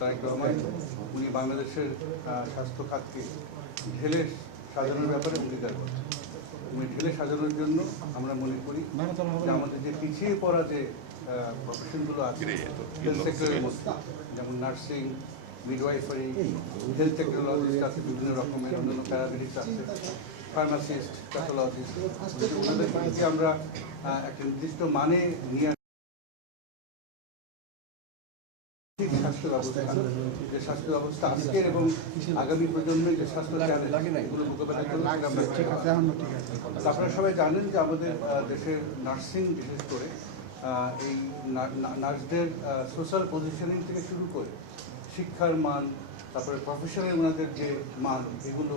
তারেক রহমান উনি বাংলাদেশের স্বাস্থ্য খাতকে ঢেলে সাজানোর ব্যাপারে অঙ্গীকার করছেন। উনি ঢেলে সাজানোর জন্য আমরা মনে করি যে আমাদের যে পিছিয়ে পড়া যে প্রফেশনগুলো আছে হেলথ সেক্টরের মধ্যে, যেমন নার্সিং, মিডওয়াইফারি, হেলথ টেকনোলজিস্ট আছে, বিভিন্ন রকমের অন্যান্য প্যারামেডিক্স আছে, ফার্মাসিস্ট, প্যাথোলজিস্ট, ওনাদেরকে আমরা একটা নির্দিষ্ট মানে নিয়ে স্বাস্থ্য ব্যবস্থা, যে স্বাস্থ্য ব্যবস্থা আজকের এবং আগামী প্রজন্মের যে স্বাস্থ্য চ্যালেঞ্জ এগুলো মোকাবেলা করতে আপনারা সবাই জানেন যে আমাদের দেশের নার্সিং, বিশেষ করে এই নার্সদের সোশ্যাল পজিশনিং থেকে শুরু করে শিক্ষার মান, তারপরে প্রফেশনাল ওনাদের যে মান, এগুলো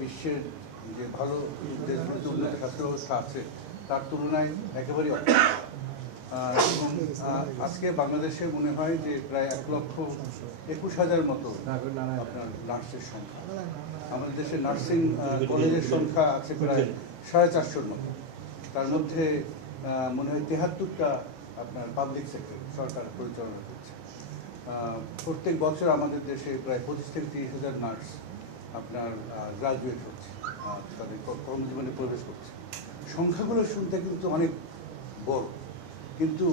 বিশ্বের যে ভালো দেশগুলোতে উন্নত স্বাস্থ্য ব্যবস্থা আছে তার তুলনায় একেবারেই এবং আজকে বাংলাদেশে মনে হয় যে প্রায় 1,21,000 মতো আপনার নার্সের সংখ্যা। আমাদের দেশে নার্সিং কলেজের সংখ্যা আছে প্রায় 450-র মতো। তার মধ্যে মনে হয় 73টা আপনার পাবলিক সেক্টর সরকার পরিচালনা করছে। প্রত্যেক বছর আমাদের দেশে প্রায় 25,000-30,000 নার্স আপনার গ্রাজুয়েট হচ্ছে, তাদের কর্মজীবনে প্রবেশ করছে। সংখ্যাগুলো শুনতে কিন্তু অনেক বড়, কিন্তু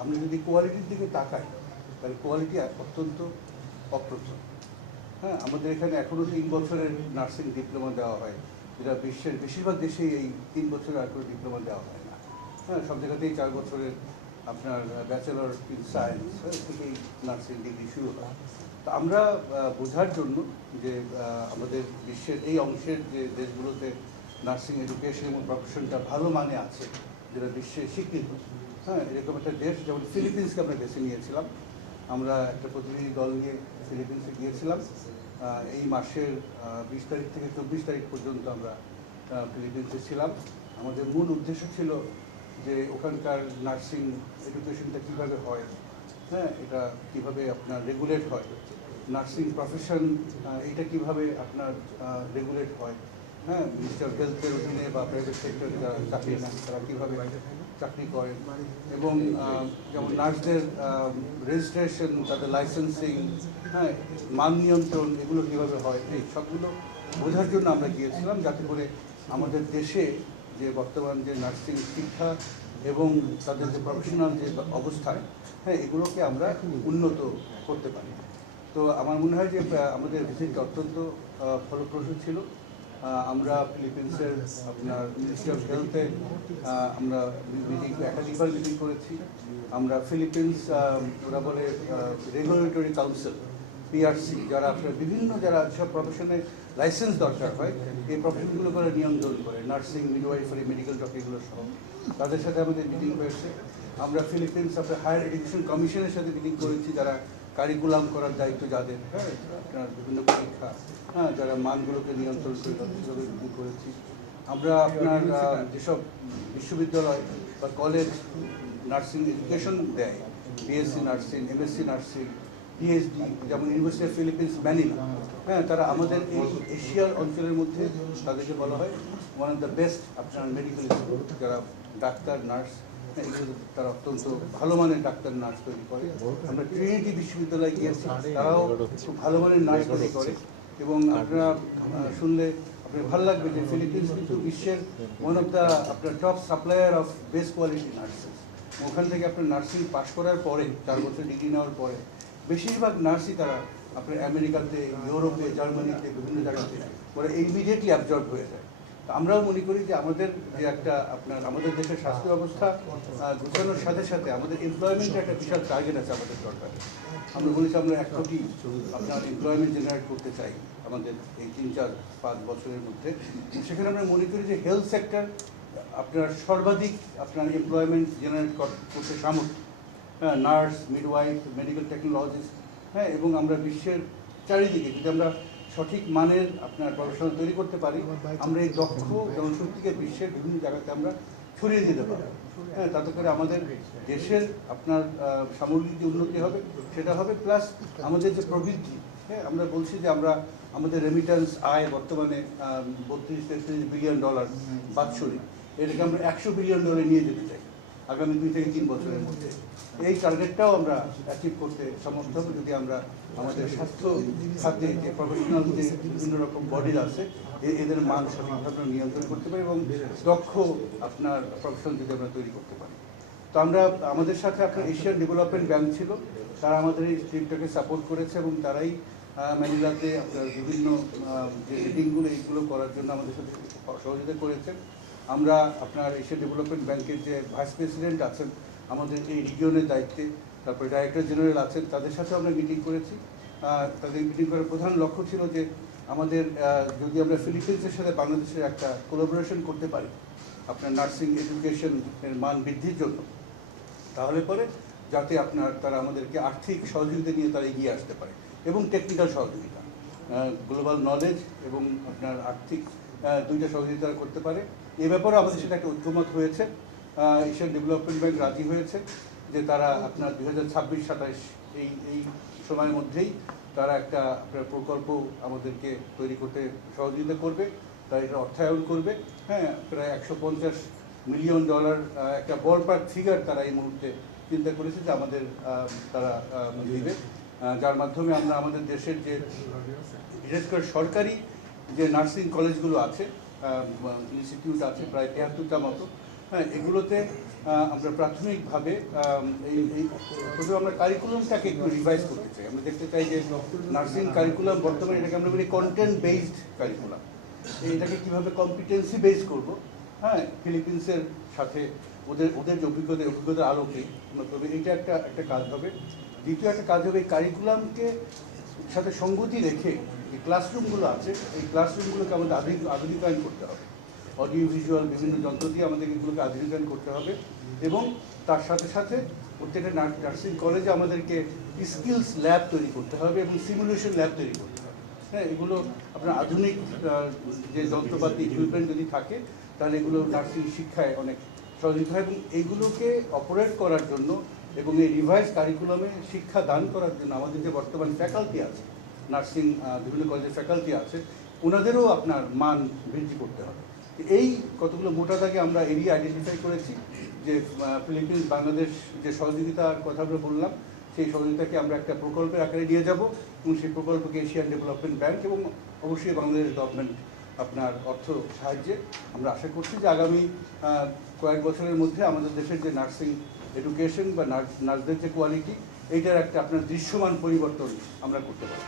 আমরা যদি কোয়ালিটির দিকে তাকাই তাহলে কোয়ালিটি অত্যন্ত অপ্রতুল। হ্যাঁ, আমাদের এখানে এখনও 3 বছরের নার্সিং ডিপ্লোমা দেওয়া হয়, যেটা বিশ্বের বেশিরভাগ দেশেই এই 3 বছরের আর কোনো ডিপ্লোমা দেওয়া হয় না। হ্যাঁ, সব জায়গাতেই 4 বছরের আপনার ব্যাচেলর ইন সায়েন্স থেকেই নার্সিং ডিগ্রি শুরু হয়। তো আমরা বোঝার জন্য যে আমাদের বিশ্বের এই অংশের যে দেশগুলোতে নার্সিং এডুকেশন এবং প্রফেশনটা ভালো মানে আছে, যেটা বিশ্বে স্বীকৃত, হ্যাঁ, এরকম একটা দেশ যেমন ফিলিপিন্সকে আমরা বেছে নিয়েছিলাম। আমরা একটা প্রতিনিধি দল নিয়ে ফিলিপিন্সে গিয়েছিলাম। এই মাসের 20 তারিখ থেকে 24 তারিখ পর্যন্ত আমরা ফিলিপিন্সে ছিলাম। আমাদের মূল উদ্দেশ্য ছিল যে ওখানকার নার্সিং এডুকেশনটা কীভাবে হয়, হ্যাঁ, এটা কীভাবে আপনার রেগুলেট হয়, নার্সিং প্রফেশন এটা কীভাবে আপনার রেগুলেট হয়, হ্যাঁ, মিনিস্ট্রি অফ হেলথের অধীনে বা প্রাইভেট সেক্টরে যারা চাকরি নেন তারা কীভাবে চাকরি করেন, এবং যেমন নার্সদের রেজিস্ট্রেশন, তাদের লাইসেন্সিং, হ্যাঁ, মান নিয়ন্ত্রণ, এগুলো কীভাবে হয়, এই সবগুলো বোঝার জন্য আমরা গিয়েছিলাম, যাতে করে আমাদের দেশে যে বর্তমান যে নার্সিং শিক্ষা এবং তাদের যে প্রফেশনাল যে অবস্থায়, হ্যাঁ, এগুলোকে আমরা উন্নত করতে পারি। তো আমার মনে হয় যে আমাদের ভিজিটটা অত্যন্ত ফলপ্রসূ ছিল। আমরা ফিলিপিন্সের আপনার মিনিস্ট্রি অফ হেলথে আমরা একাধিকবার মিটিং করেছি। আমরা ফিলিপিন্স ওরা বলে রেগুলেটরি কাউন্সিল, পিআরসি, যারা আপনার বিভিন্ন যারা সব প্রফেশনে লাইসেন্স দরকার হয়, এই প্রফেশনগুলো করে নিয়ন্ত্রণ করে, নার্সিং, মিডওয়াইফারি, মেডিকেল ডক্টর, এগুলো সহ তাদের সাথে আমাদের মিটিং হয়েছে। আমরা ফিলিপিন্স আপনার হায়ার এডুকেশন কমিশনের সাথে মিটিং করেছি, যারা কারিকুলাম করার দায়িত্ব যাদের, হ্যাঁ, আপনার বিভিন্ন পরীক্ষা, হ্যাঁ, যারা মানগুলোকে নিয়ন্ত্রণ করে তাদের সাথে মিটিং করেছি। আমরা আপনার যেসব বিশ্ববিদ্যালয় বা কলেজ নার্সিং এডুকেশন দেয়, BSc nursing, MSc nursing, PhD, যেমন ইউনিভার্সিটি অফ ফিলিপিন্স ম্যানিলা, হ্যাঁ, তারা আমাদের এই এশিয়ার অঞ্চলের মধ্যে তাদেরকে বলা হয় ওয়ান অফ দ্য বেস্ট আপনার মেডিকেল স্কুল, যারা ডাক্তার, নার্স, এগুলো তারা অত্যন্ত ভালো মানের ডাক্তার, নার্স তৈরি করে। আমরা ট্রিনিটি বিশ্ববিদ্যালয়ে গিয়েছি, তারাও খুব ভালো মানের নার্স তৈরি করে। এবং আপনারা শুনলে আপনার ভালো লাগবে যে ফিলিপিন্স কিন্তু বিশ্বের ওয়ান অফ দ্য আপনার top supplier of best quality nurses. ওখান থেকে আপনার নার্সিং পাশ করার পরে 4 বছর ডিগ্রি নেওয়ার পরে বেশিরভাগ নার্সই তারা আপনার আমেরিকাতে, ইউরোপে, জার্মানিতে, বিভিন্ন জায়গাতে পরে ইমিডিয়েটলি অ্যাবজর্ব হয়ে যায়। তো আমরাও মনে করি যে আমাদের যে একটা আপনার আমাদের দেশের স্বাস্থ্য ব্যবস্থা গোছানোর সাথে সাথে আমাদের এমপ্লয়মেন্টের একটা বিশাল টার্গেট আছে আমাদের সরকারে। আমরা বলেছি আমরা 1 কোটি আপনার এমপ্লয়মেন্ট জেনারেট করতে চাই আমাদের এই 3-4-5 বছরের মধ্যে। সেখানে আমরা মনে করি যে হেলথ সেক্টর আপনার সর্বাধিক আপনার এমপ্লয়মেন্ট জেনারেট করতে সামর্থ্য, হ্যাঁ, নার্স, মিডওয়াইফ, মেডিকেল টেকনোলজিস্ট, হ্যাঁ, এবং আমরা বিশ্বের চারিদিকে যদি আমরা সঠিক মানের আপনার প্রফেশনাল তৈরি করতে পারি, আমরা এই দক্ষ জনশক্তিকে বিশ্বের বিভিন্ন জায়গাতে আমরা ছড়িয়ে দিতে পারবো। হ্যাঁ, তাতে করে আমাদের দেশের আপনার সামগ্রিক যে উন্নতি হবে সেটা হবে, প্লাস আমাদের যে প্রবৃদ্ধি, হ্যাঁ, আমরা বলছি যে আমরা আমাদের রেমিটেন্স আয় বর্তমানে $32-33 বিলিয়ন বাৎসরিক, এটাকে আমরা $100 বিলিয়ন নিয়ে যেতে চাই। আগামী 2 থেকে 3 বছরের মধ্যে। এই টার্গেটটাও আমরা অ্যাচিভ করতে সমর্থ হব যদি আমরা আমাদের স্বাস্থ্য খাতে যে প্রফেশনাল যে বিভিন্ন রকম বডি আছে এদের মান সঠিকভাবে নিয়ন্ত্রণ করতে পারি এবং দক্ষ আপনার প্রফেশন যদি আমরা তৈরি করতে পারি। তো আমরা আমাদের সাথে আপনার এশিয়ান ডেভেলপমেন্ট ব্যাংক ছিল, তারা আমাদের এই ট্রিপটাকে সাপোর্ট করেছে এবং তারাই ম্যানিলাতে আপনার বিভিন্ন যে রিডিংগুলো এইগুলো করার জন্য আমাদের সাথে সহযোগিতা করেছেন। আমরা আপনার এশিয়ান ডেভেলপমেন্ট ব্যাংকের যে ভাইস প্রেসিডেন্ট আছেন আমাদের এই রিজিয়নের দায়িত্বে, তারপরে ডাইরেক্টর জেনারেল আছেন, তাদের সাথে আমরা মিটিং করেছি। তাদের মিটিং করার প্রধান লক্ষ্য ছিল যে আমাদের যদি আমরা ফিলিপিন্সের সাথে বাংলাদেশের একটা কোলাবোরেশন করতে পারি আপনার নার্সিং এডুকেশনের মান বৃদ্ধির জন্য, তাহলে পরে যাতে আপনার তারা আমাদেরকে আর্থিক সহযোগিতা নিয়ে তারা এগিয়ে আসতে পারে এবং টেকনিক্যাল সহযোগিতা, গ্লোবাল নলেজ এবং আপনার আর্থিক দুইটা সহযোগিতা করতে পারে। এ ব্যাপারে আমাদের সাথে একটা ঐক্যমত হয়েছে। এশিয়ান ডেভেলপমেন্ট ব্যাংক রাজি হয়েছে যে তারা আপনার 2026-27 এই সময়ের মধ্যেই তারা একটা আপনার প্রকল্প আমাদেরকে তৈরি করতে সহযোগিতা করবে, তারা এটা অর্থায়ন করবে। হ্যাঁ, প্রায় $150 মিলিয়ন একটা বলপার্ক ফিগার তারা এই মুহূর্তে চিন্তা করেছে যে আমাদের তারা দিবে, যার মাধ্যমে আমরা আমাদের দেশের যে বিশেষ করে সরকারি যে নার্সিং কলেজগুলো আছে, ইনস্টিটিউট আছে প্রায় 73টা মতো, হ্যাঁ, এগুলোতে আমরা প্রাথমিকভাবে এই প্রথমে আমরা কারিকুলামটাকে একটু রিভাইজ করতে চাই। আমরা দেখতে চাই যে নার্সিং কারিকুলাম বর্তমানে এটাকে আমরা বলি কন্টেন্ট বেসড কারিকুলাম, এটাকে কীভাবে কম্পিটেন্সি বেস করব, হ্যাঁ, ফিলিপিন্সের সাথে ওদের যে অভিজ্ঞতার আলোকে তবে এটা একটা কাজ হবে। দ্বিতীয় একটা কাজ হবে এই কারিকুলামকে সাথে সঙ্গতি রেখে যে ক্লাসরুমগুলো আছে এই ক্লাসরুমগুলোকে আমাদের আধুনিকায়ন করতে হবে, অডিও ভিজুয়াল বিভিন্ন যন্ত্র দিয়ে আমাদের এগুলোকে আধুনিকায়ন করতে হবে এবং তার সাথে সাথে প্রত্যেকটা নার্সিং কলেজে আমাদেরকে স্কিলস ল্যাব তৈরি করতে হবে এবং সিমুলেশন ল্যাব তৈরি করতে হবে। হ্যাঁ, এগুলো আপনার আধুনিক যে যন্ত্রপাতি ইকুইপমেন্ট যদি থাকে তাহলে এগুলো নার্সিং শিক্ষায় অনেক সহযোগিতা হয় এবং এইগুলোকে অপারেট করার জন্য এবং এই রিভাইজ কারিকুলামে শিক্ষা দান করার জন্য আমাদের যে বর্তমান ফ্যাকাল্টি আছে, নার্সিং বিভিন্ন কলেজের ফ্যাকাল্টি আছে, ওনাদেরও আপনার মান বৃদ্ধি করতে হবে। এই কতগুলো মোটা দাগে আমরা এরিয়া আইডেন্টিফাই করেছি যে ফিলিপিন্স বাংলাদেশ যে সহযোগিতার কথা আমরা বললাম সেই সহযোগিতাকে আমরা একটা প্রকল্পের আকারে নিয়ে যাব এবং সেই প্রকল্পকে এশিয়ান ডেভেলপমেন্ট ব্যাংক এবং অবশ্যই বাংলাদেশ গভর্নমেন্ট আপনার অর্থ সাহায্যে আমরা আশা করছি যে আগামী কয়েক বছরের মধ্যে আমাদের দেশের যে নার্সিং এডুকেশন বা নার্সদের যে কোয়ালিটি এইটার একটা আপনার দৃশ্যমান পরিবর্তন আমরা করতে পারি।